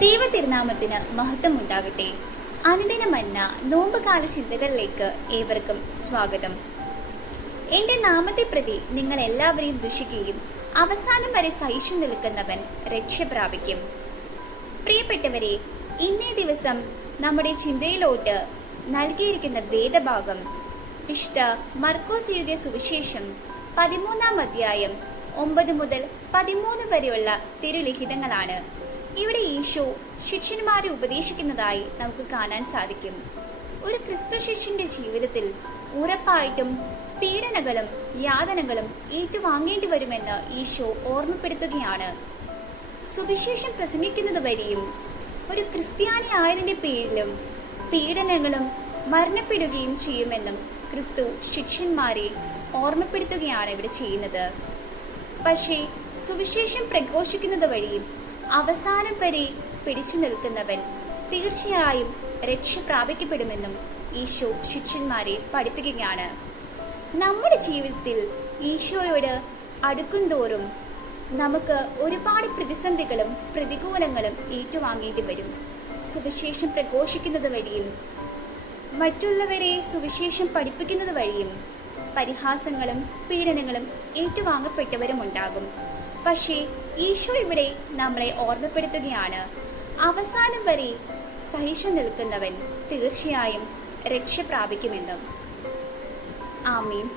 ദൈവതിരുനാമത്തിന് മഹത്വം ഉണ്ടാകട്ടെ അനുദിന മന്ന നോമ്പുകാല ചിന്തകളിലേക്ക് ഏവർക്കും സ്വാഗതം. എന്റെ നാമത്തെ പ്രതി നിങ്ങൾ എല്ലാവരെയും ദുഷിക്കുകയും അവസാനം വരെ സഹിച്ചു നിൽക്കുന്നവൻ രക്ഷ പ്രാപിക്കും പ്രിയപ്പെട്ടവരെ ഇന്നേ ദിവസം നമ്മുടെ ചിന്തയിലോട്ട് നൽകിയിരിക്കുന്ന വേദഭാഗം വിശുദ്ധ മർക്കോസ് എഴുതിയ സുവിശേഷം പതിമൂന്നാം അധ്യായം ഒമ്പത് മുതൽ പതിമൂന്ന് വരെയുള്ള തിരുലിഖിതങ്ങളാണ്. ഇവിടെ ഈശോ ശിഷ്യന്മാരെ ഉപദേശിക്കുന്നതായി നമുക്ക് കാണാൻ സാധിക്കും. ഒരു ക്രിസ്തു ശിഷ്യന്റെ ജീവിതത്തിൽ ഉറപ്പായിട്ടും പീഡനകളും യാതനകളും ഏറ്റുവാങ്ങേണ്ടി വരുമെന്ന് ഈശോ ഓർമ്മപ്പെടുത്തുകയാണ്. സുവിശേഷം പ്രസംഗിക്കുന്നത് വഴിയും ഒരു ക്രിസ്ത്യാനി ആയതിന്റെ പേരിലും പീഡനങ്ങളും മരണപ്പെടുകയും ചെയ്യുമെന്നും ക്രിസ്തു ശിഷ്യന്മാരെ ഓർമ്മപ്പെടുത്തുകയാണ് ഇവിടെ ചെയ്യുന്നത്. പക്ഷേ സുവിശേഷം പ്രഘോഷിക്കുന്നത് വഴി അവസാനം വരെ പിടിച്ചു നിൽക്കുന്നവൻ തീർച്ചയായും രക്ഷ പ്രാപിക്കപ്പെടുമെന്നും ഈശോ ശിഷ്യന്മാരെ പഠിപ്പിക്കുകയാണ്. നമ്മുടെ ജീവിതത്തിൽ ഈശോയോട് അടുക്കുംതോറും നമുക്ക് ഒരുപാട് പ്രതിസന്ധികളും പ്രതികൂലങ്ങളും ഏറ്റുവാങ്ങേണ്ടി വരും. സുവിശേഷം പ്രഘോഷിക്കുന്നത് വഴിയും മറ്റുള്ളവരെ സുവിശേഷം പഠിപ്പിക്കുന്നത് വഴിയും പരിഹാസങ്ങളും പീഡനങ്ങളും ഏറ്റുവാങ്ങപ്പെട്ടവരും ഉണ്ടാകും പക്ഷേ ഈശോ ഇവിടെ നമ്മളെ ഓർമ്മപ്പെടുത്തുകയാണ്. അവസാനം വരെ സഹിച്ചു നിൽക്കുന്നവൻ തീർച്ചയായും രക്ഷ പ്രാപിക്കുമെന്നും. ആമീൻ.